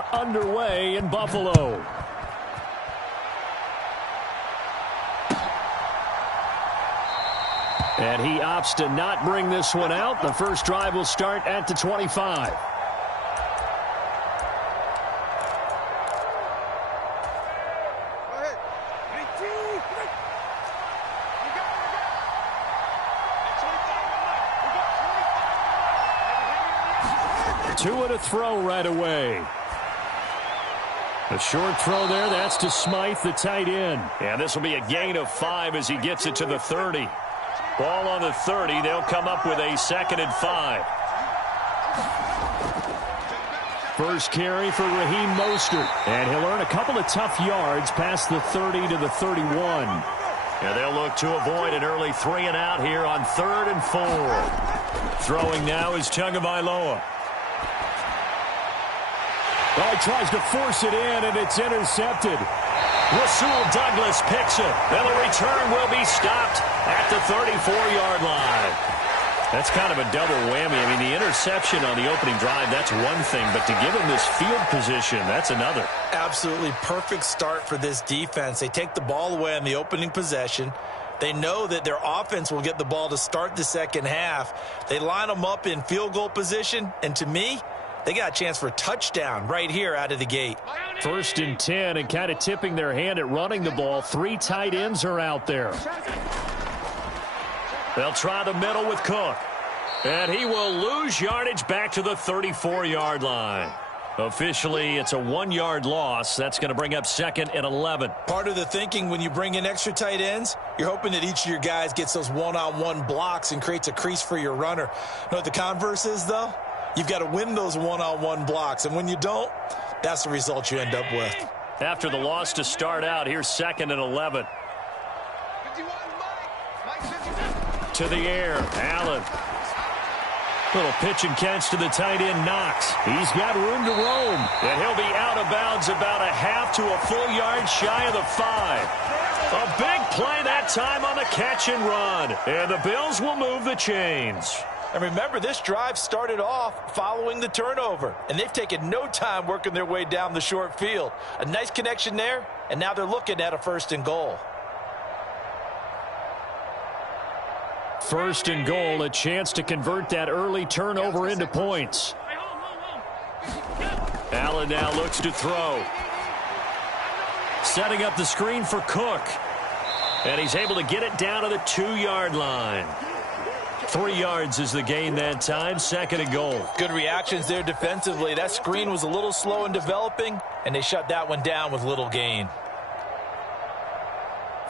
are underway in Buffalo. And he opts to not bring this one out. The first drive will start at the 25. Two and a throw right away. A short throw there. That's to Smythe, the tight end. And this will be a gain of 5 as he gets it to the 30. Ball on the 30. They'll come up with a 2nd and 5. First carry for Raheem Mostert. And he'll earn a couple of tough yards past the 30 to the 31. And they'll look to avoid an early 3 and out here on 3rd and 4. Throwing now is Tagovailoa. Well, he tries to force it in, and it's intercepted. Rasul Douglas picks it, and the return will be stopped at the 34-yard line. That's kind of a double whammy. I mean, the interception on the opening drive, that's one thing, but to give him this field position, that's another. Absolutely perfect start for this defense. They take the ball away on the opening possession. They know that their offense will get the ball to start the second half. They line them up in field goal position, and to me, they got a chance for a touchdown right here out of the gate. 1st and 10, and kind of tipping their hand at running the ball. 3 tight ends are out there. They'll try the middle with Cook. And he will lose yardage back to the 34-yard line. Officially, it's a 1-yard loss. That's going to bring up 2nd and 11. Part of the thinking when you bring in extra tight ends, you're hoping that each of your guys gets those one-on-one blocks and creates a crease for your runner. You know what the converse is, though? You've got to win those one-on-one blocks, and when you don't, that's the result you end up with. After the loss to start out, here's 2nd and 11. To the air, Allen. Little pitch and catch to the tight end, Knox. He's got room to roam, and he'll be out of bounds about a half to a full yard shy of the 5. A big play that time on the catch and run, and the Bills will move the chains. And remember, this drive started off following the turnover, and they've taken no time working their way down the short field. A nice connection there, and now they're looking at a 1st and goal. 1st and goal, a chance to convert that early turnover into points. Allen now looks to throw. Setting up the screen for Cook. And he's able to get it down to the 2-yard line. 3 yards is the gain that time, 2nd and goal. Good reactions there defensively. That screen was a little slow in developing, and they shut that one down with little gain.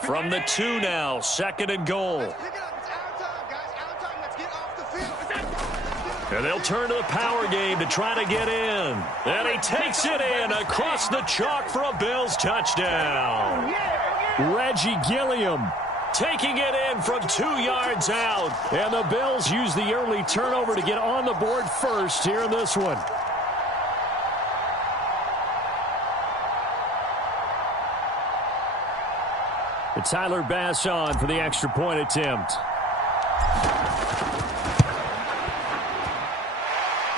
From the 2 now, 2nd and goal. And they'll turn to the power game to try to get in. And he takes it in across the chalk for a Bills touchdown. Reggie Gilliam taking it in from 2 yards out. And the Bills use the early turnover to get on the board first here in this one. And Tyler Bass on for the extra point attempt.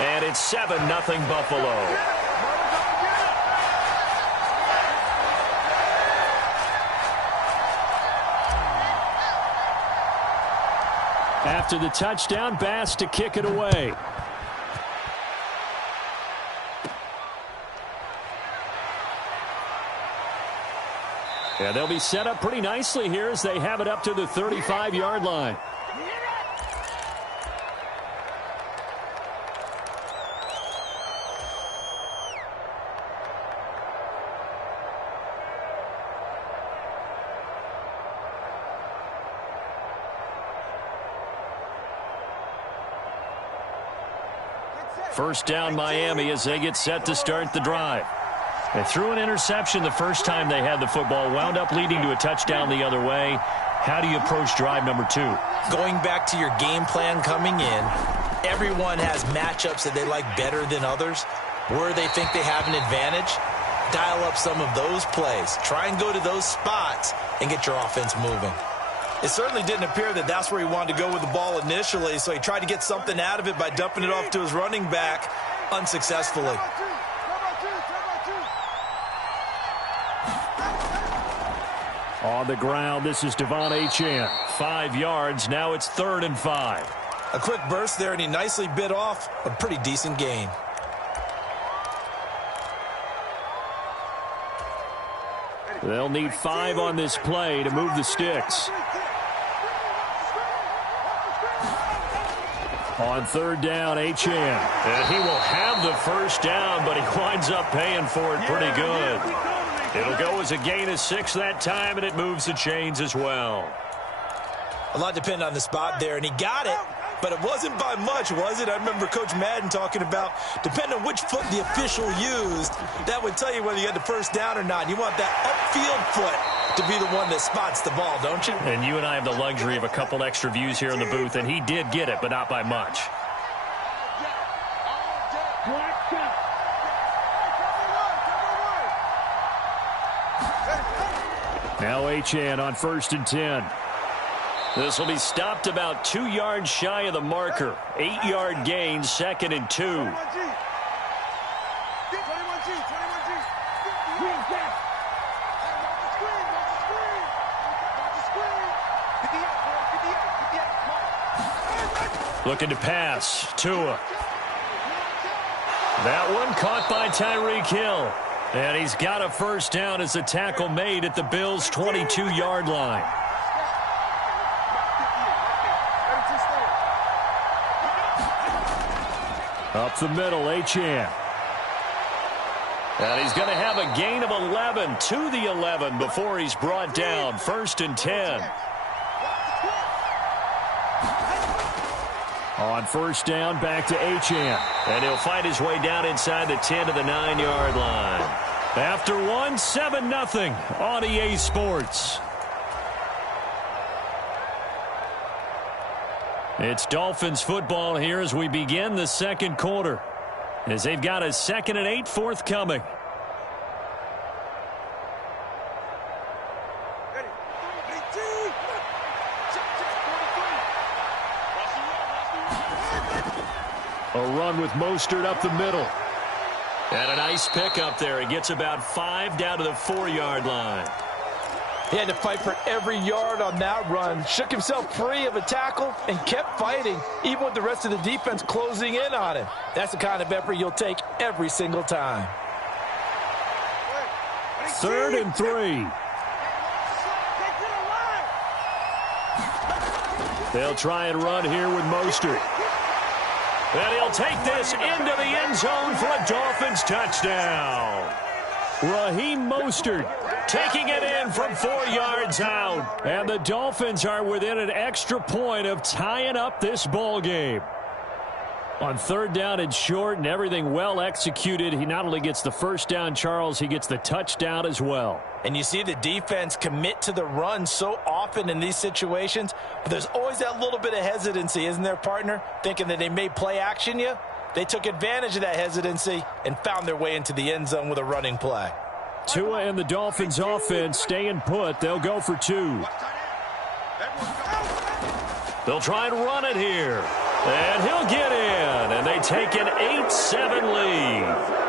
And it's 7-0 Buffalo. After the touchdown, Bass to kick it away. Yeah, they'll be set up pretty nicely here as they have it up to the 35-yard line. First down Miami as they get set to start the drive. They threw an interception the first time they had the football, wound up leading to a touchdown the other way. How do you approach drive number 2? Going back to your game plan coming in, everyone has matchups that they like better than others. Where they think they have an advantage, dial up some of those plays. Try and go to those spots and get your offense moving. It certainly didn't appear that that's where he wanted to go with the ball initially, so he tried to get something out of it by dumping it off to his running back unsuccessfully. On the ground, this is Devon Achane. 5 yards. Now it's 3rd and 5. A quick burst there, and he nicely bit off a pretty decent gain. They'll need 5 on this play to move the sticks. On 3rd down, Achane. And he will have the first down, but he winds up paying for it pretty good. It'll go as a gain of 6 that time, and it moves the chains as well. A lot depended on the spot there, and he got it, but it wasn't by much, was it? I remember Coach Madden talking about, depending on which foot the official used, that would tell you whether you had the first down or not. You want that upfield foot to be the one that spots the ball, don't you? And you and I have the luxury of a couple extra views here in the booth, and he did get it, but not by much. Now Achane on 1st and 10. This will be stopped about 2 yards shy of the marker. 8-yard gain, 2nd and 2. Looking to pass. Tua. That one caught by Tyreek Hill. And he's got a first down as the tackle made at the Bills' 22-yard line. Up the middle, Achane. And he's going to have a gain of 11 to the 11 before he's brought down. 1st and 10. On 1st down, back to Achane. And he'll fight his way down inside the 10 to the 9-yard line. After 1, 7-0 on EA Sports. It's Dolphins football here as we begin the 2nd quarter, as they've got a 2nd and 8 forthcoming. A run with Mostert up the middle. And a nice pickup there. He gets about 5 down to the 4-yard line. He had to fight for every yard on that run. Shook himself free of a tackle and kept fighting, even with the rest of the defense closing in on him. That's the kind of effort you'll take every single time. 3rd and 3. They'll try and run here with Mostert. And he'll take this into the end zone for a Dolphins touchdown. Raheem Mostert taking it in from 4 yards out. And the Dolphins are within an extra point of tying up this ball game. On 3rd down and short and everything well executed, he not only gets the first down, Charles, he gets the touchdown as well. And you see the defense commit to the run so often in these situations, but there's always that little bit of hesitancy, isn't there, partner? Thinking that they may play action you. They took advantage of that hesitancy and found their way into the end zone with a running play. Tua and the Dolphins offense staying put. They'll go for 2. They'll try and run it here. And he'll get in. And they take an 8-7 lead.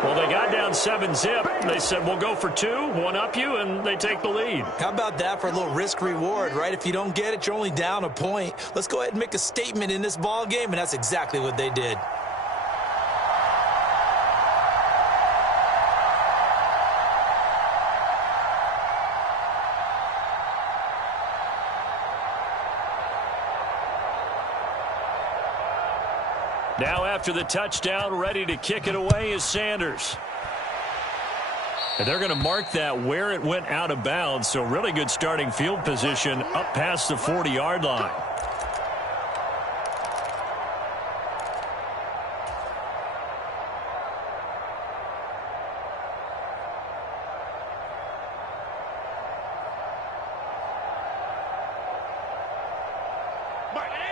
Well, they got down 7-zip. They said, we'll go for 2, one up you, and they take the lead. How about that for a little risk-reward, right? If you don't get it, you're only down a point. Let's go ahead and make a statement in this ball game, and that's exactly what they did. Now after the touchdown, ready to kick it away is Sanders. And they're going to mark that where it went out of bounds, so really good starting field position up past the 40-yard line.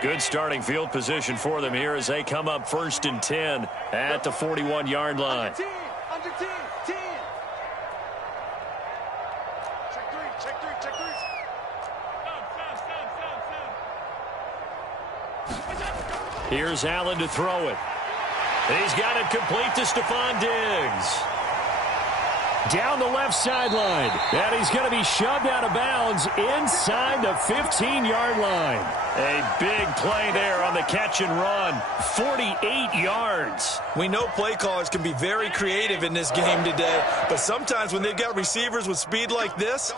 Good starting field position for them here as they come up 1st and 10 at the 41-yard line. Under 10. Check three. Here's Allen to throw it. He's got it complete to Stephon Diggs. down the left sideline. And he's going to be shoved out of bounds inside the 15-yard line. A big play there on the catch and run. 48 yards. We know play callers can be very creative in this game today, but sometimes when they've got receivers with speed like this,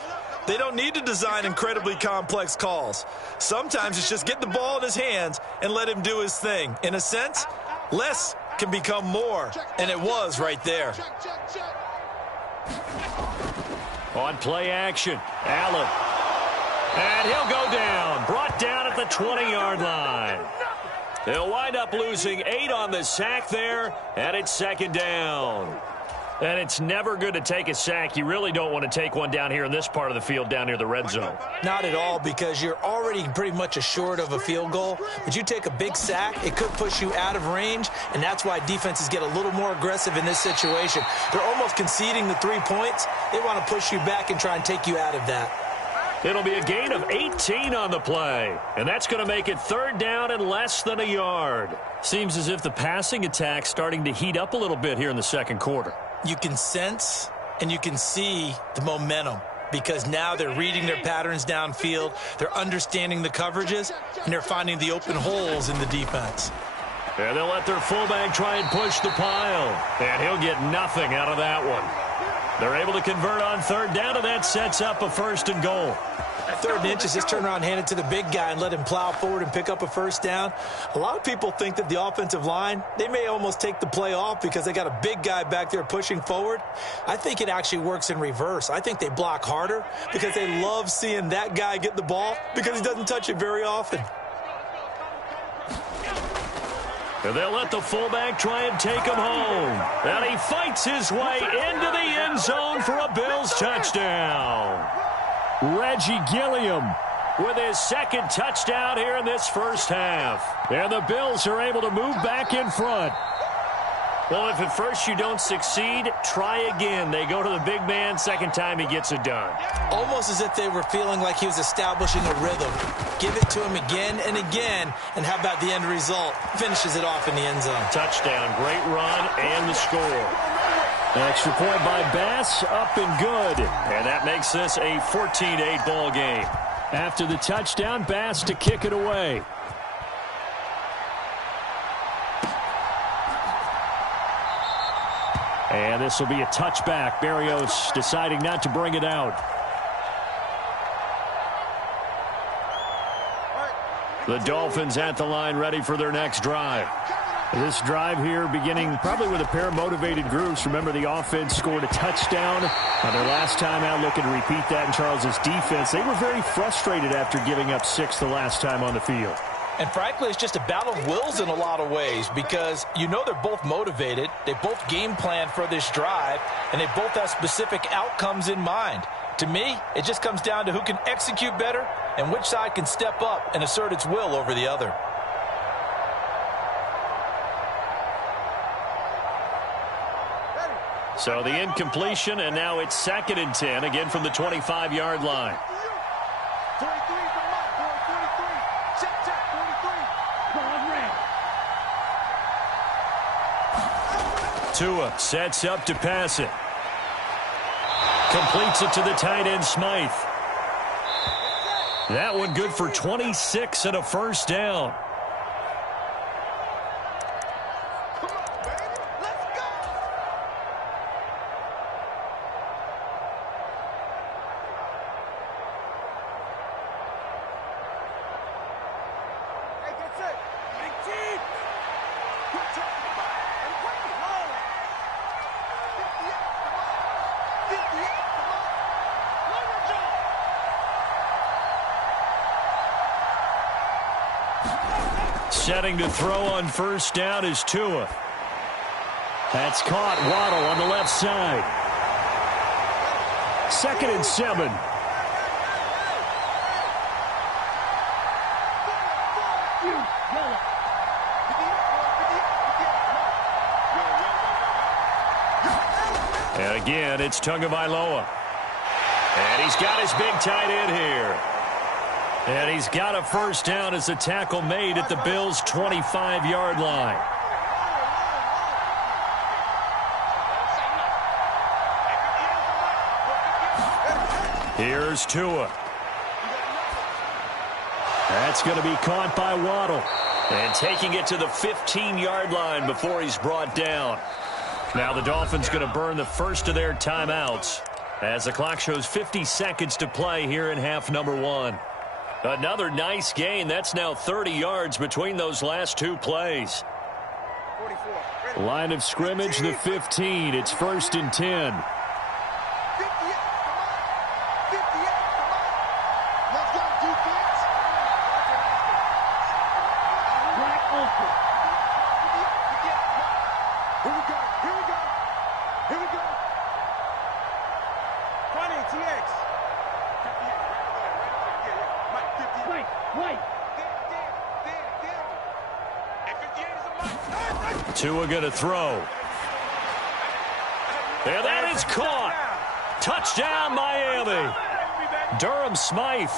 they don't need to design incredibly complex calls. Sometimes it's just get the ball in his hands and let him do his thing. In a sense, less can become more, and it was right there. On play action, Allen. And he'll go down. Brought down at the 20-yard line. They'll wind up losing 8 on the sack there, and it's second down. And it's never good to take a sack. You really don't want to take one down here in this part of the field down near the red zone. Not at all, because you're already pretty much assured of a field goal. But you take a big sack, it could push you out of range, and that's why defenses get a little more aggressive in this situation. They're almost conceding the 3 points. They want to push you back and try and take you out of that. It'll be a gain of 18 on the play, and that's going to make it third down and less than a yard. Seems as if the passing attack's starting to heat up a little bit here in the second quarter. You can sense and you can see the momentum because now they're reading their patterns downfield, they're understanding the coverages, and they're finding the open holes in the defense. And they'll let their fullback try and push the pile, and he'll get nothing out of that one. They're able to convert on third down, and that sets up a first and goal. Third and inches, just turn around, hand it to the big guy, and let him plow forward and pick up a first down. A lot of people think that the offensive line, they may almost take the play off because they got a big guy back there pushing forward. I think it actually works in reverse. I think they block harder because they love seeing that guy get the ball because he doesn't touch it very often. And they'll let the fullback try and take him home. And he fights his way into the end zone for a Bills touchdown. Reggie Gilliam with his second touchdown here in this first half. And the Bills are able to move back in front. Well, if at first you don't succeed, try again. They go to the big man. Second time he gets it done. Almost as if they were feeling like he was establishing a rhythm. Give it to him again and again. And how about the end result? Finishes it off in the end zone. Touchdown, great run, and the score. Extra point by Bass, up and good. And that makes this a 14-8 ball game. After the touchdown, Bass to kick it away. And this will be a touchback. Berrios deciding not to bring it out. The Dolphins at the line ready for their next drive. This drive here beginning probably with a pair of motivated groups. Remember, the offense scored a touchdown on their last time out, looking to repeat that in Charles's defense. They were very frustrated after giving up 6 the last time on the field. And frankly, it's just a battle of wills in a lot of ways because you know they're both motivated. They both game plan for this drive, and they both have specific outcomes in mind. To me, it just comes down to who can execute better and which side can step up and assert its will over the other. So the incompletion, and now it's 2nd and 10, again from the 25-yard line. Tua sets up to pass it. Completes it to the tight end, Smythe. That one good for 26 and a first down. Setting to throw on first down is Tua. That's caught. Waddle on the left side. 2nd and 7. And again, it's Tagovailoa. And he's got his big tight end here. And he's got a first down as the tackle made at the Bills' 25-yard line. Here's Tua. That's going to be caught by Waddle. And taking it to the 15-yard line before he's brought down. Now the Dolphins going to burn the first of their timeouts as the clock shows 50 seconds to play here in half number 1. Another nice gain. That's now 30 yards between those last two plays. Line of scrimmage, the 15. It's 1st and 10. Tua going to throw. And that is caught. Touchdown, Miami. Durham Smythe,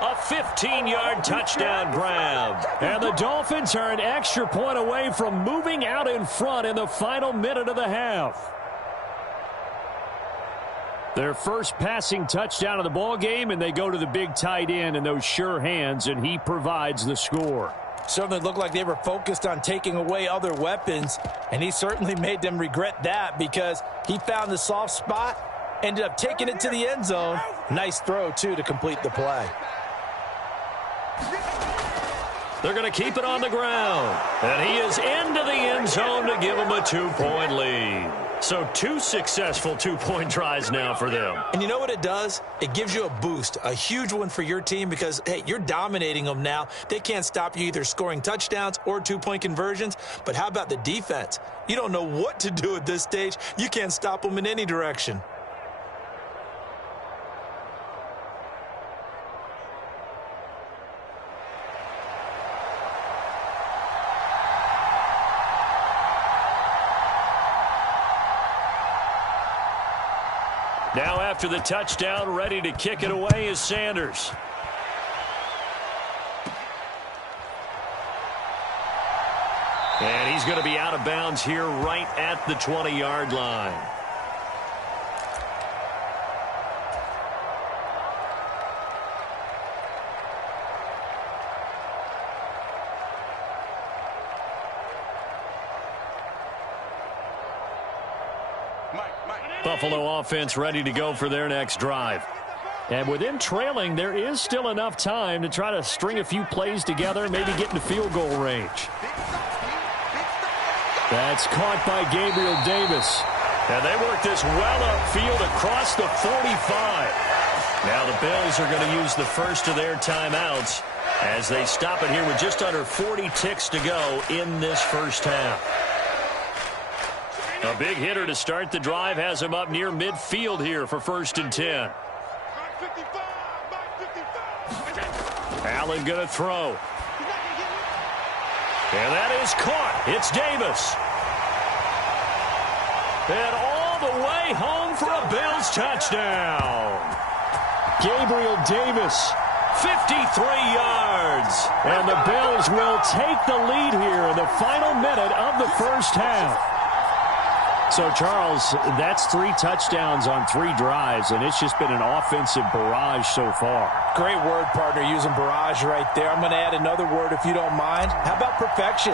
a 15-yard touchdown grab. And the Dolphins are an extra point away from moving out in front in the final minute of the half. Their first passing touchdown of the ball game, and they go to the big tight end in those sure hands, and he provides the score. Certainly looked like they were focused on taking away other weapons, and he certainly made them regret that because he found the soft spot, ended up taking it to the end zone. Nice throw, too, to complete the play. They're going to keep it on the ground, and he is into the end zone to give them a 2-point lead. So 2 successful 2-point tries now for them. And you know what it does? It gives you a boost, a huge one for your team because, hey, you're dominating them now. They can't stop you either scoring touchdowns or 2-point conversions. But how about the defense? You don't know what to do at this stage. You can't stop them in any direction. Now after the touchdown, ready to kick it away is Sanders. And he's going to be out of bounds here right at the 20-yard line. Buffalo offense ready to go for their next drive. And with them trailing, there is still enough time to try to string a few plays together, maybe get into field goal range. That's caught by Gabriel Davis. And they work this well upfield across the 45. Now the Bills are going to use the first of their timeouts as they stop it here with just under 40 ticks to go in this first half. A big hitter to start the drive has him up near midfield here for 1st and 10. Allen going to throw. And that is caught. It's Davis. And all the way home for a Bills touchdown. Gabriel Davis, 53 yards. And the Bills will take the lead here in the final minute of the first half. So, Charles, that's 3 touchdowns on 3 drives, and it's just been an offensive barrage so far. Great word, partner, using barrage right there. I'm going to add another word if you don't mind. How about perfection?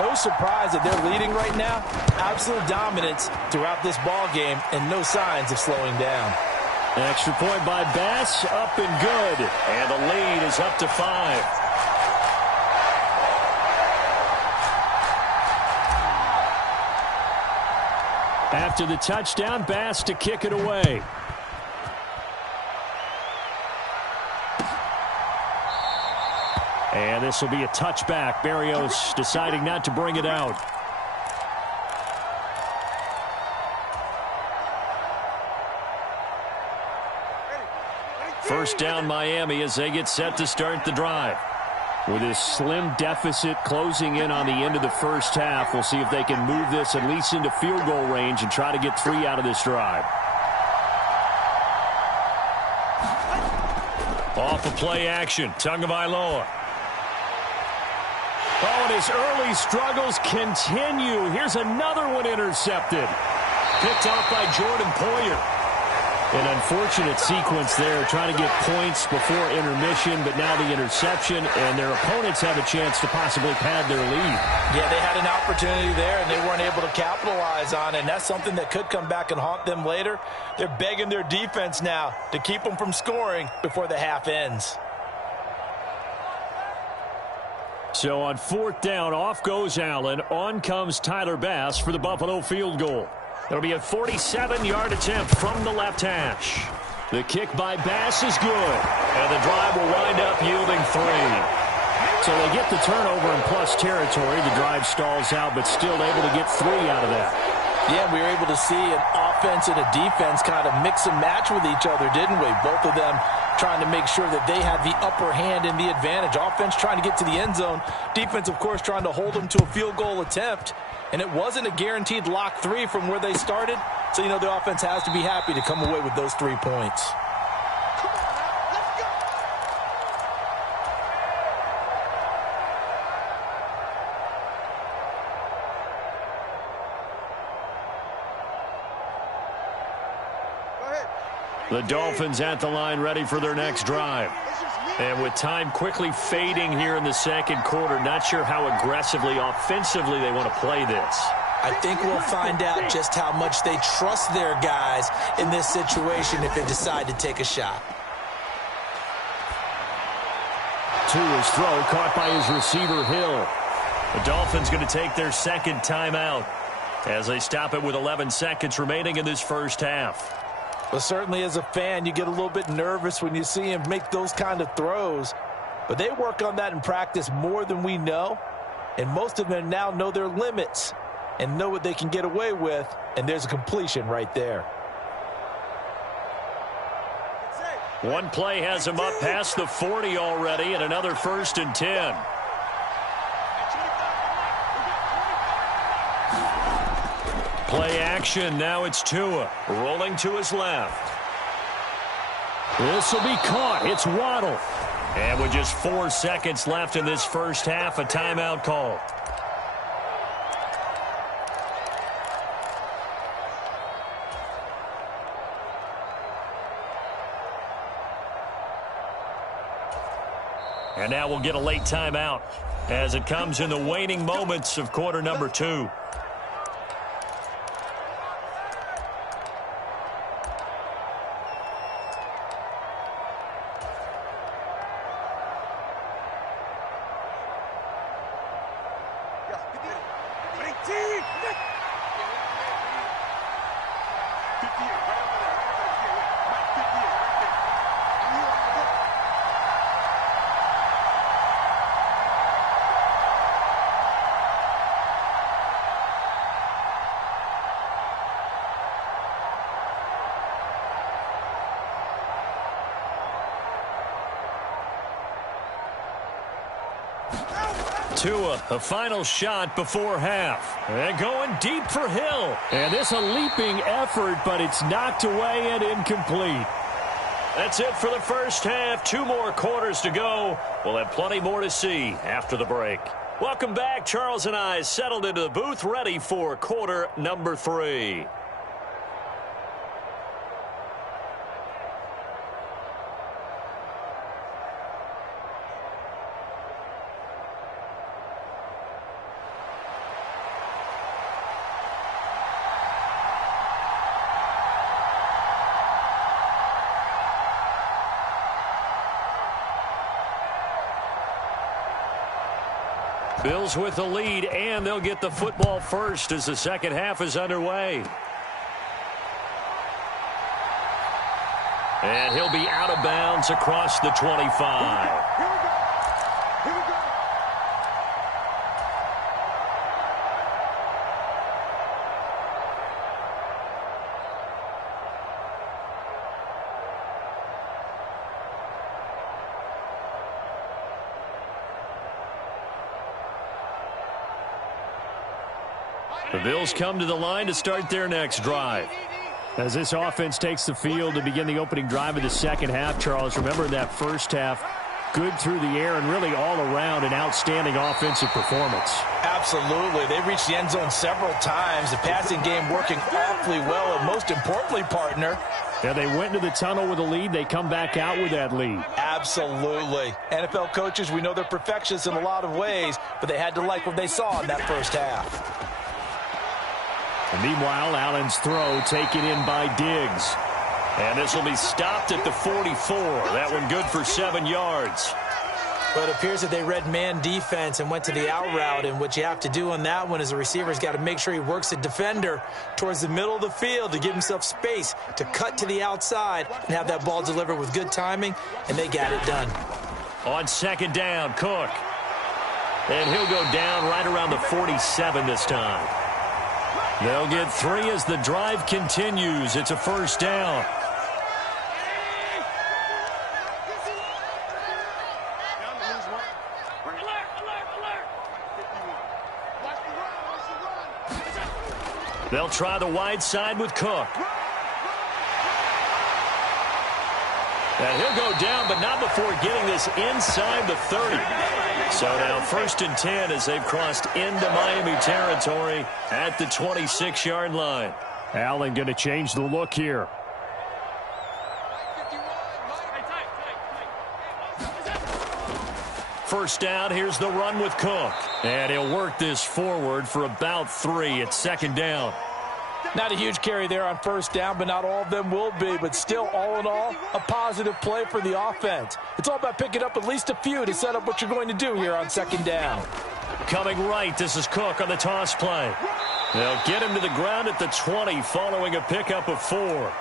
No surprise that they're leading right now. Absolute dominance throughout this ball game and no signs of slowing down. An extra point by Bass, up and good. And the lead is up to 5. After the touchdown, Bass to kick it away. And this will be a touchback. Berrios deciding not to bring it out. First down, Miami, as they get set to start the drive. With this slim deficit closing in on the end of the first half, we'll see if they can move this at least into field goal range and try to get 3 out of this drive. Off of play action, Tagovailoa. Oh, and his early struggles continue. Here's another one intercepted. Picked off by Jordan Poyer. An unfortunate sequence there, trying to get points before intermission, but now the interception, and their opponents have a chance to possibly pad their lead. Yeah, they had an opportunity there, and they weren't able to capitalize on it, and that's something that could come back and haunt them later. They're begging their defense now to keep them from scoring before the half ends. So on 4th down, off goes Allen. On comes Tyler Bass for the Buffalo field goal. It'll be a 47-yard attempt from the left hash. The kick by Bass is good, and the drive will wind up yielding 3. So they get the turnover in plus territory. The drive stalls out, but still able to get 3 out of that. Yeah, we were able to see an offense and a defense kind of mix and match with each other, didn't we? Both of them trying to make sure that they had the upper hand and the advantage. Offense trying to get to the end zone. Defense, of course, trying to hold them to a field goal attempt. And it wasn't a guaranteed lock 3 from where they started. So, you know, the offense has to be happy to come away with those 3 points. The Dolphins at the line ready for their next drive. And with time quickly fading here in the second quarter, not sure how aggressively, offensively they want to play this. I think we'll find out just how much they trust their guys in this situation if they decide to take a shot. To his throw, caught by his receiver, Hill. The Dolphins going to take their second timeout as they stop it with 11 seconds remaining in this first half. Well, certainly as a fan, you get a little bit nervous when you see him make those kind of throws. But they work on that in practice more than we know. And most of them now know their limits and know what they can get away with. And there's a completion right there. One play has him up past the 40 already, and another 1st and 10. Play action. Now it's Tua rolling to his left. This will be caught. It's Waddle. And with just 4 seconds left in this first half, a timeout call. And now we'll get a late timeout as it comes in the waning moments of quarter number 2. Tua, a final shot before half. And going deep for Hill. And this a leaping effort, but it's knocked away and incomplete. That's it for the first half. 2 more quarters to go. We'll have plenty more to see after the break. Welcome back. Charles and I settled into the booth, ready for quarter number 3. Bills with the lead, and they'll get the football first as the second half is underway. And he'll be out of bounds across the 25. The Bills come to the line to start their next drive. As this offense takes the field to begin the opening drive of the second half, Charles, remember that first half, good through the air and really all around an outstanding offensive performance. Absolutely. They reached the end zone several times. The passing game working awfully well, and most importantly, partner, Yeah, they went into the tunnel with a lead. They come back out with that lead. Absolutely. NFL coaches, we know they're perfectionists in a lot of ways, but they had to like what they saw in that first half. And meanwhile, Allen's throw taken in by Diggs. And this will be stopped at the 44. That one good for 7 yards. But it appears that they read man defense and went to the out route. And what you have to do on that one is the receiver's got to make sure he works the defender towards the middle of the field to give himself space to cut to the outside and have that ball delivered with good timing. And they got it done. On second down, Cook. And he'll go down right around the 47 this time. They'll get 3 as the drive continues. It's a first down. They'll try the wide side with Cook. And he'll go down, but not before getting this inside the 30. So now 1st and 10 as they've crossed into Miami territory at the 26-yard line. Allen going to change the look here. First down, here's the run with Cook. And he'll work this forward for about 3 at second down. Not a huge carry there on first down, but not all of them will be. But still, all in all, a positive play for the offense. It's all about picking up at least a few to set up what you're going to do here on second down. Coming right, this is Cook on the toss play. They'll get him to the ground at the 20 following a pickup of 4.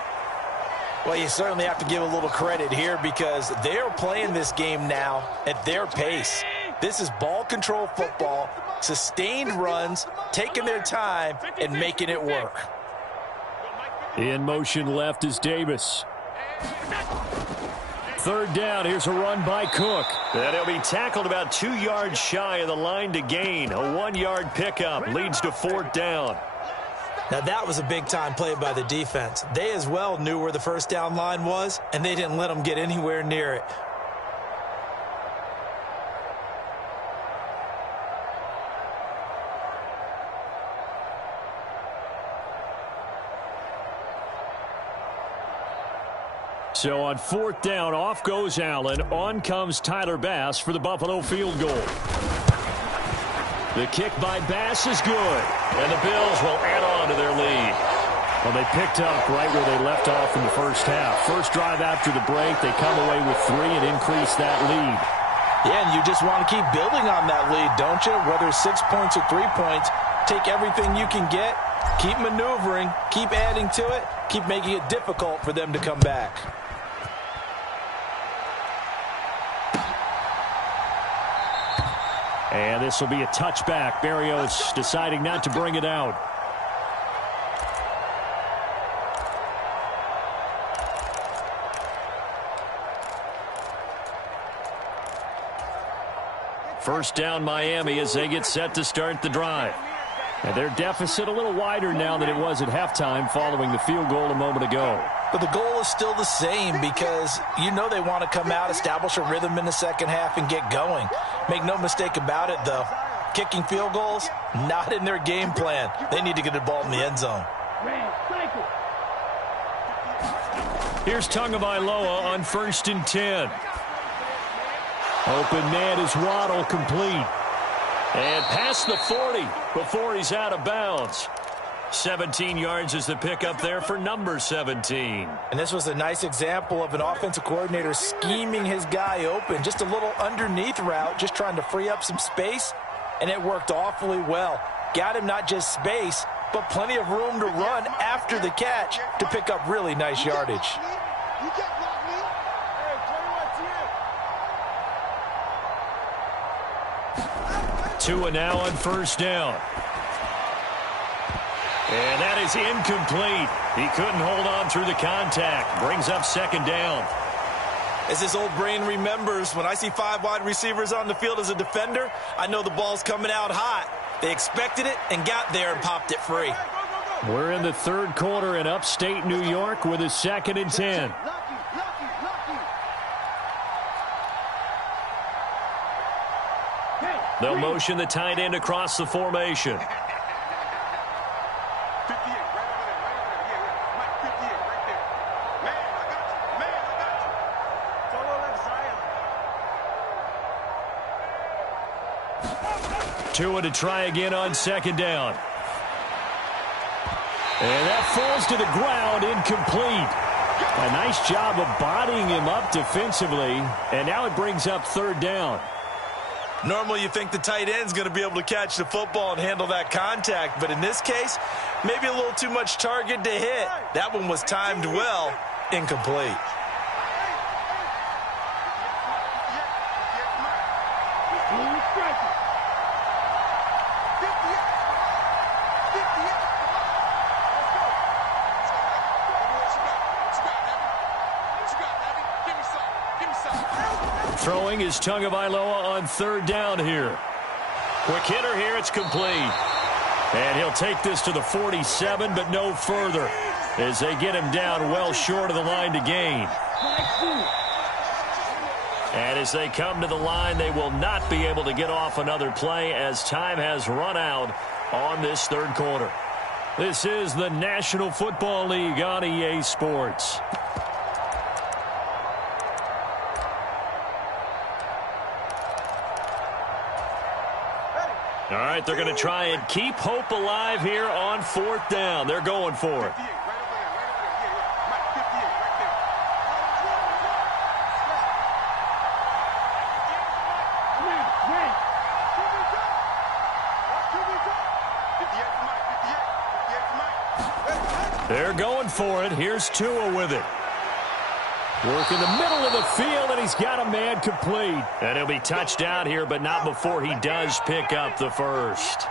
Well, you certainly have to give a little credit here because they're playing this game now at their pace. This is ball control football, sustained runs, taking their time, and making it work. In motion left is Davis. Third down, here's a run by Cook. And he'll be tackled about 2 yards shy of the line to gain. A 1-yard pickup leads to 4th down. Now, that was a big-time play by the defense. They as well knew where the first down line was, and they didn't let them get anywhere near it. So on 4th down, off goes Allen. On comes Tyler Bass for the Buffalo field goal. The kick by Bass is good. And the Bills will add on to their lead. Well, they picked up right where they left off in the first half. First drive after the break, they come away with 3 and increase that lead. Yeah, and you just want to keep building on that lead, don't you? Whether it's 6 points or 3 points, take everything you can get, keep maneuvering, keep adding to it, keep making it difficult for them to come back. And this will be a touchback. Berrios deciding not to bring it out. First down Miami as they get set to start the drive. And their deficit a little wider now than it was at halftime following the field goal a moment ago. But the goal is still the same because you know they want to come out, establish a rhythm in the second half, and get going. Make no mistake about it, though. Kicking field goals, not in their game plan. They need to get the ball in the end zone. Here's Tagovailoa on 1st and 10. Open man is Waddle, complete. And past the 40 before he's out of bounds. 17 yards is the pickup there for number 17. And this was a nice example of an offensive coordinator scheming his guy open. Just a little underneath route, just trying to free up some space. And it worked awfully well. Got him not just space, but plenty of room to run after the catch to pick up really nice yardage. Tua now on first down. And that is incomplete. He couldn't hold on through the contact. Brings up second down. As this old brain remembers, when I see 5 wide receivers on the field as a defender, I know the ball's coming out hot. They expected it and got there and popped it free. We're in the third quarter in upstate New York with a 2nd and 10. They'll motion the tight end across the formation. Tua to try again on second down. And that falls to the ground, incomplete. A nice job of bodying him up defensively, and now it brings up third down. Normally you think the tight end's going to be able to catch the football and handle that contact, but in this case, maybe a little too much target to hit. That one was timed well, incomplete. Throwing is Tagovailoa on third down here. Quick hitter here, it's complete. And he'll take this to the 47, but no further, as they get him down well short of the line to gain. And as they come to the line, they will not be able to get off another play as time has run out on this third quarter. This is the National Football League on EA Sports. All right, they're going to try and keep hope alive here on fourth down. They're going for it. They're going for it. Here's Tua with it. Work in the middle of the field, and he's got a man complete. And he'll be touchdown here, but not before he does pick up the first.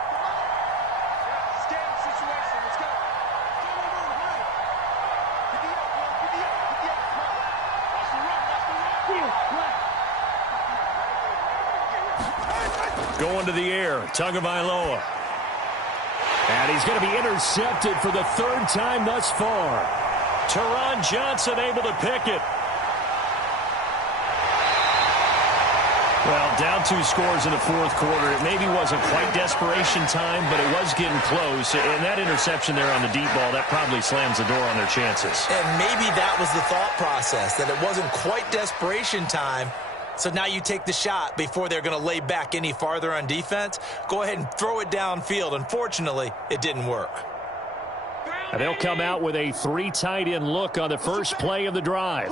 Going to the air, Tagovailoa. And he's going to be intercepted for the third time thus far. Teron Johnson able to pick it. Well, down 2 scores in the fourth quarter. It maybe wasn't quite desperation time, but it was getting close. And that interception there on the deep ball, that probably slams the door on their chances. And maybe that was the thought process, that it wasn't quite desperation time. So now you take the shot before they're going to lay back any farther on defense. Go ahead and throw it downfield. Unfortunately, it didn't work. And they'll come out with a 3 tight end look on the first play of the drive.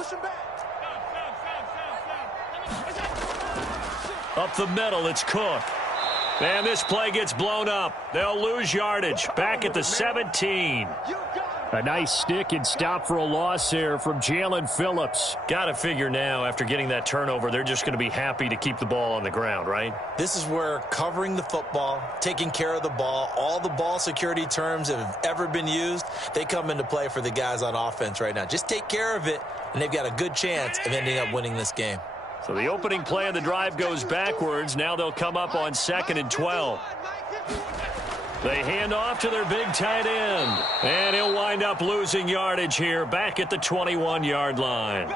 Up the middle, it's Cook. And this play gets blown up. They'll lose yardage. Back at the 17. A nice stick and stop for a loss there from Jalen Phillips. Got to figure now, after getting that turnover, they're just going to be happy to keep the ball on the ground, right? This is where covering the football, taking care of the ball, all the ball security terms that have ever been used, they come into play for the guys on offense right now. Just take care of it, and they've got a good chance of ending up winning this game. So the opening play of the drive goes backwards. Now they'll come up on 2nd and 12. They hand off to their big tight end. And he'll wind up losing yardage here back at the 21-yard line.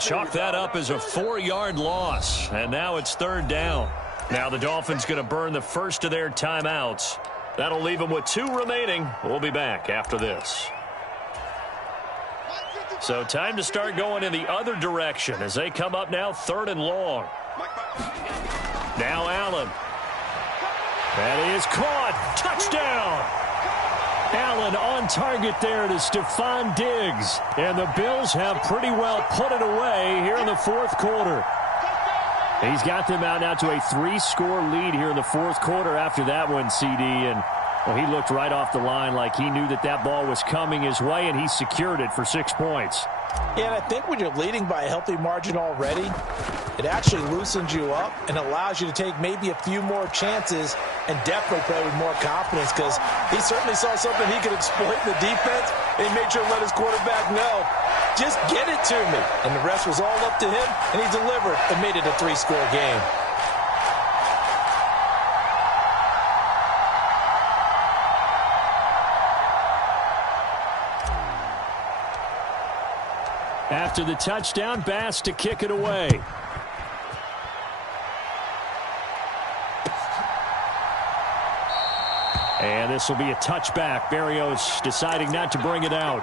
Chalk that up as a 4-yard loss. And now it's third down. Now the Dolphins going to burn the first of their timeouts. That'll leave them with 2 remaining. We'll be back after this. So time to start going in the other direction as they come up now 3rd and long. Now Allen. That is caught. Touchdown. Allen on target there to Stephon Diggs. And the Bills have pretty well put it away here in the fourth quarter. He's got them out now to a 3-score lead here in the fourth quarter after that one, CD. And well, he looked right off the line like he knew that that ball was coming his way, and he secured it for 6 points. Yeah, and I think when you're leading by a healthy margin already, it actually loosens you up and allows you to take maybe a few more chances and definitely play with more confidence, because he certainly saw something he could exploit in the defense, and he made sure to let his quarterback know, just get it to me. And the rest was all up to him, and he delivered and made it a 3-score game. After the touchdown, Bass to kick it away. And this will be a touchback. Barrios deciding not to bring it out.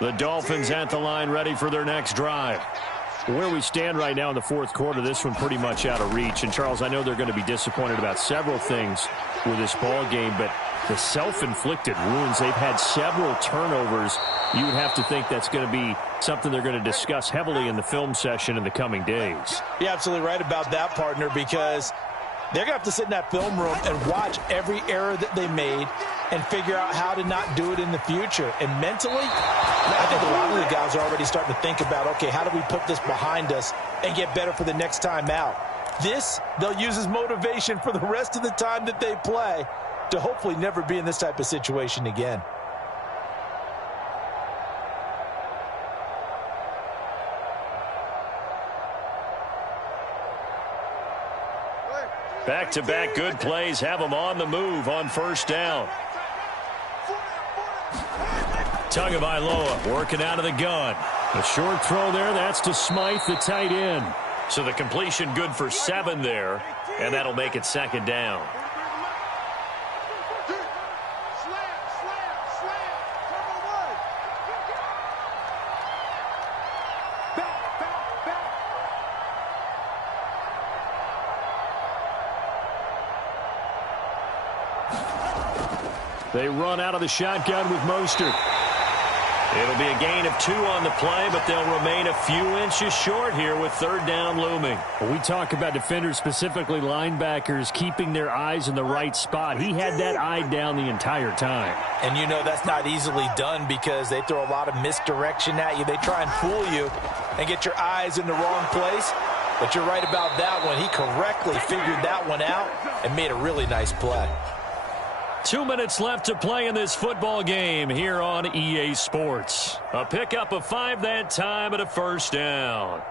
The Dolphins at the line, ready for their next drive. Where we stand right now in the fourth quarter, this one pretty much out of reach. And, Charles, I know they're going to be disappointed about several things with this ball game, but the self-inflicted wounds, they've had several turnovers. You would have to think that's going to be something they're going to discuss heavily in the film session in the coming days. You're absolutely right about that, partner, because they're going to have to sit in that film room and watch every error that they made and figure out how to not do it in the future. And mentally, I think a lot of the guys are already starting to think about, okay, how do we put this behind us and get better for the next time out? This, they'll use as motivation for the rest of the time that they play to hopefully never be in this type of situation again. Back-to-back good plays have them on the move on first down. Tagovailoa working out of the gun. A short throw there, that's to Smythe, the tight end. So the completion good for 7 there, and that'll make it second down. They run out of the shotgun with Mostert. It'll be a gain of 2 on the play, but they'll remain a few inches short here with third down looming. When we talk about defenders, specifically linebackers, keeping their eyes in the right spot, he had that eye down the entire time. And you know that's not easily done because they throw a lot of misdirection at you. They try and fool you and get your eyes in the wrong place. But you're right about that one. He correctly figured that one out and made a really nice play. 2 minutes left to play in this football game here on EA Sports. A pickup of 5 that time and a first down.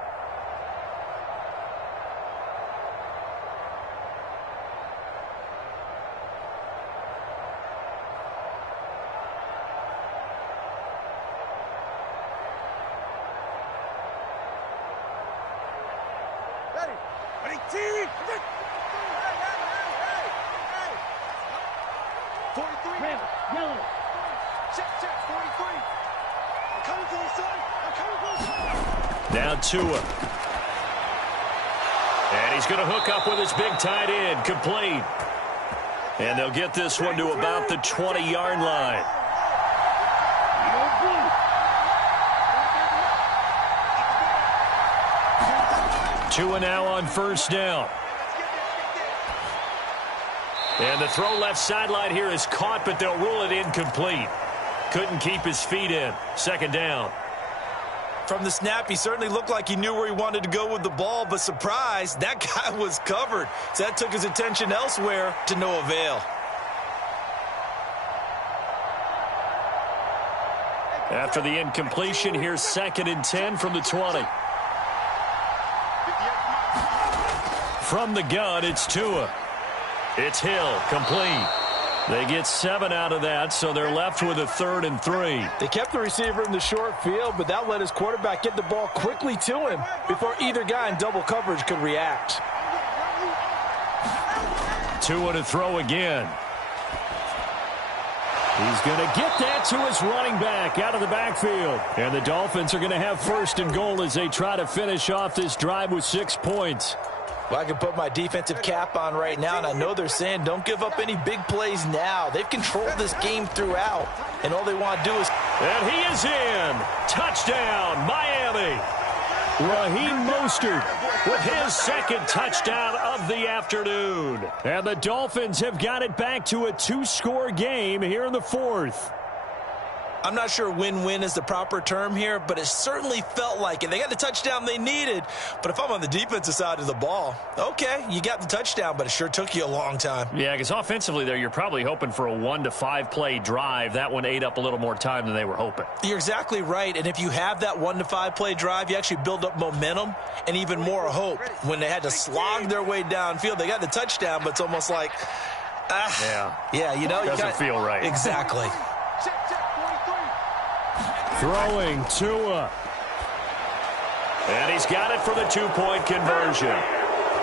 Ready, team! 43. Red, yellow. Check, 43. I'm coming for you, son. I'm coming for you. Now Tua. And he's going to hook up with his big tight end. Complete. And they'll get this one to about the 20-yard line. Tua now on first down. And the throw left sideline here is caught, but they'll rule it incomplete. Couldn't keep his feet in. Second down. From the snap, he certainly looked like he knew where he wanted to go with the ball, but surprise, that guy was covered. So that took his attention elsewhere to no avail. After the incompletion, here's 2nd and 10 from the 20. From the gun, it's Tua. It's Hill, complete. They get 7 out of that, so they're left with a 3rd and 3. They kept the receiver in the short field, but that let his quarterback get the ball quickly to him before either guy in double coverage could react. Tua to throw again. He's going to get that to his running back out of the backfield. And the Dolphins are going to have 1st and goal as they try to finish off this drive with 6 points. Well, I can put my defensive cap on right now, and I know they're saying don't give up any big plays now. They've controlled this game throughout, and all they want to do is... And he is in. Touchdown, Miami. Raheem Mostert with his 2nd touchdown of the afternoon. And the Dolphins have got it back to a 2-score game here in the 4th. I'm not sure win-win is the proper term here, but it certainly felt like it. They got the touchdown they needed, but if I'm on the defensive side of the ball, okay, you got the touchdown, but it sure took you a long time. Yeah, because offensively there, you're probably hoping for a 1 to 5 play drive. That one ate up a little more time than they were hoping. You're exactly right, and if you have that 1 to 5 play drive, you actually build up momentum and even more hope. When they had to slog their way downfield, they got the touchdown, but it's almost like, yeah, you know, doesn't feel right. Exactly. Throwing Tua. And he's got it for the 2-point conversion.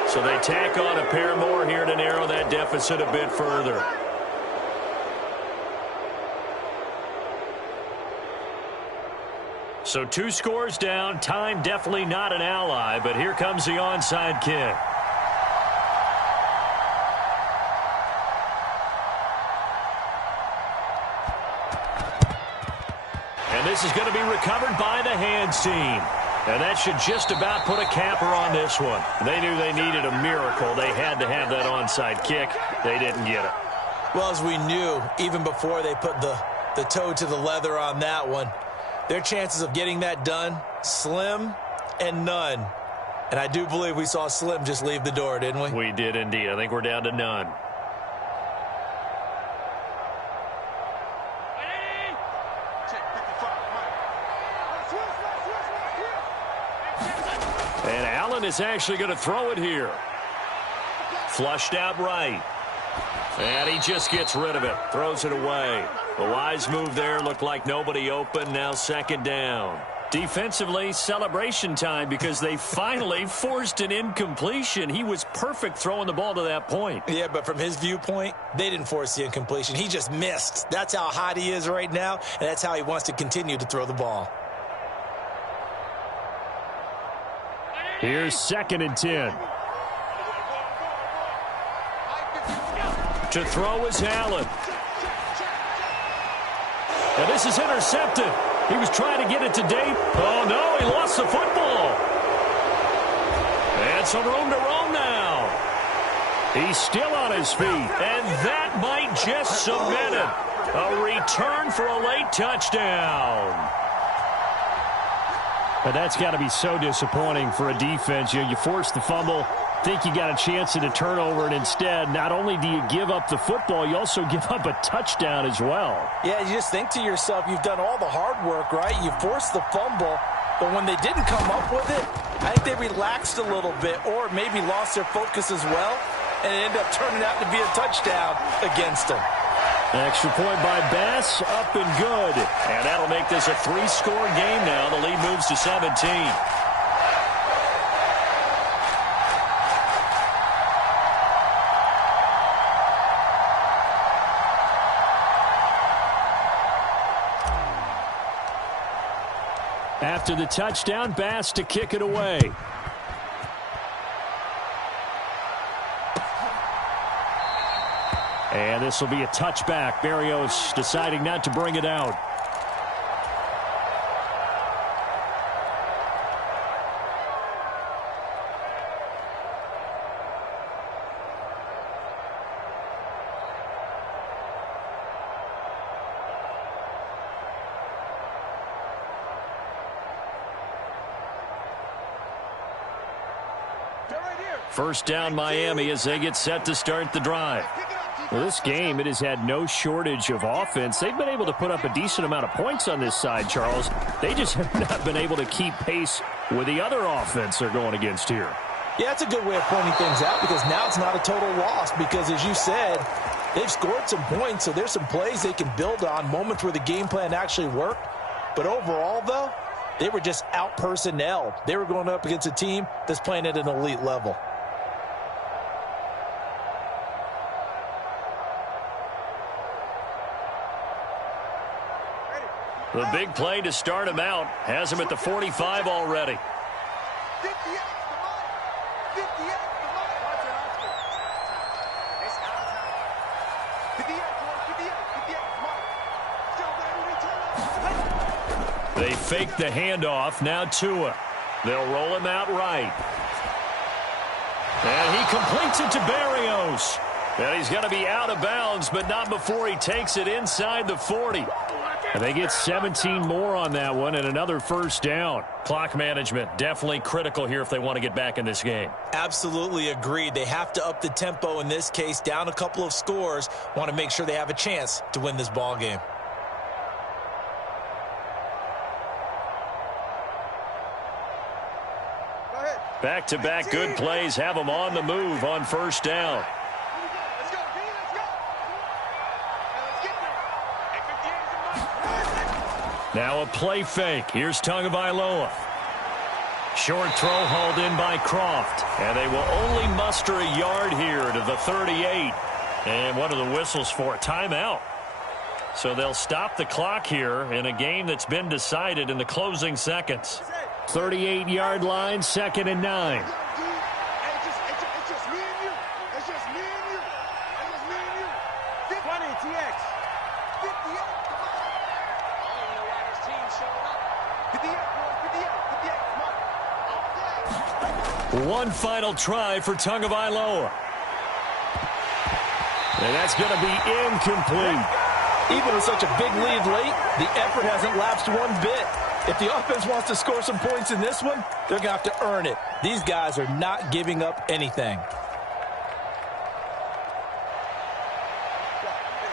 So they tack on a pair more here to narrow that deficit a bit further. So 2 scores down. Time definitely not an ally, but here comes the onside kick. And this is going to be recovered by the hands team. And that should just about put a capper on this one. They knew they needed a miracle. They had to have that onside kick. They didn't get it. Well, as we knew, even before they put the toe to the leather on that one, their chances of getting that done, slim and none. And I do believe we saw Slim just leave the door, didn't we? We did indeed. I think we're down to none. And Allen is actually going to throw it here. Flushed out right. And he just gets rid of it. Throws it away. A wise move there. Looked like nobody open. Now 2nd down. Defensively, celebration time because they finally forced an incompletion. He was perfect throwing the ball to that point. Yeah, but from his viewpoint, they didn't force the incompletion. He just missed. That's how hot he is right now, and that's how he wants to continue to throw the ball. Here's 2nd and 10. To throw is Allen. Now this is intercepted. He was trying to get it to Dave. Oh, no, he lost the football. And some room to roam now. He's still on his feet, and that might just cement it. A return for a late touchdown. But that's got to be so disappointing for a defense. You force the fumble, think you got a chance at a turnover, and instead, not only do you give up the football, you also give up a touchdown as well. Yeah, you just think to yourself, you've done all the hard work, right? You forced the fumble, but when they didn't come up with it, I think they relaxed a little bit or maybe lost their focus as well, and it ended up turning out to be a touchdown against them. Extra point by Bass, up and good. And that'll make this a 3-score game now. The lead moves to 17. After the touchdown, Bass to kick it away. And this will be a touchback. Barrios deciding not to bring it out. First down, Miami, as they get set to start the drive. Well, this game, it has had no shortage of offense. They've been able to put up a decent amount of points on this side, Charles. They just have not been able to keep pace with the other offense they're going against here. Yeah, that's a good way of pointing things out because now it's not a total loss because, as you said, they've scored some points, so there's some plays they can build on, moments where the game plan actually worked. But overall, though, they were just out-personnelled. They were going up against a team that's playing at an elite level. The big play to start him out has him at the 45 already. 58, They fake the handoff. Now Tua. They'll roll him out right. And he completes it to Barrios. And he's going to be out of bounds, but not before he takes it inside the 40. And they get 17 more on that one and another first down. Clock management definitely critical here if they want to get back in this game. Absolutely agreed. They have to up the tempo in this case, down a couple of scores. Want to make sure they have a chance to win this ball game. Back-to-back good plays have them on the move on first down. Now a play fake. Here's Tagovailoa. Short throw hauled in by Croft. And they will only muster a yard here to the 38. And what are the whistles for? Timeout. So they'll stop the clock here in a game that's been decided in the closing seconds. 38-yard line, 2nd and 9. It's just me and you. It's just me and you. It's just me and you. 20 TX. 58. Come on. I don't even know why this team's showing up. 58, boy. 58. Come on. One final try for Tagovailoa. And that's going to be incomplete. Even with such a big lead late, the effort hasn't lapsed one bit. If the offense wants to score some points in this one, they're going to have to earn it. These guys are not giving up anything.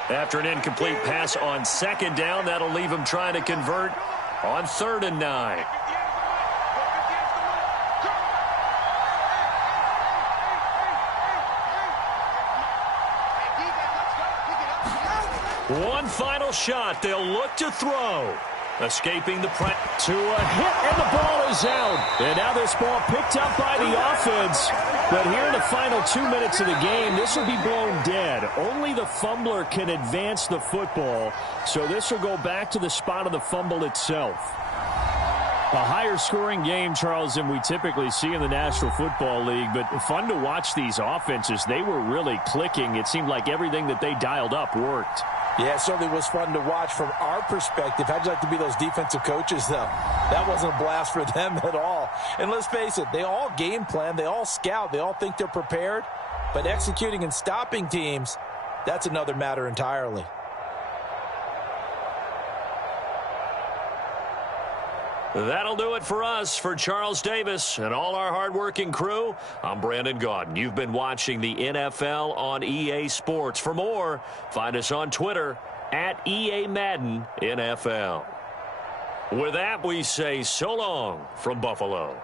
After an incomplete pass on 2nd down, that'll leave him trying to convert on 3rd and 9. One final shot. They'll look to throw. Escaping the press to a hit, and the ball is out. And now this ball picked up by the offense. But here in the final 2 minutes of the game, this will be blown dead. Only the fumbler can advance the football. So this will go back to the spot of the fumble itself. A higher scoring game, Charles, than we typically see in the National Football League. But fun to watch these offenses. They were really clicking. It seemed like everything that they dialed up worked. Yeah, it certainly was fun to watch from our perspective. How'd you like to be those defensive coaches, though? That wasn't a blast for them at all. And let's face it, they all game plan, they all scout, they all think they're prepared. But executing and stopping teams, that's another matter entirely. That'll do it for us. For Charles Davis and all our hardworking crew, I'm Brandon Gaudin. You've been watching the NFL on EA Sports. For more, find us on Twitter at EA Madden NFL. With that, we say so long from Buffalo.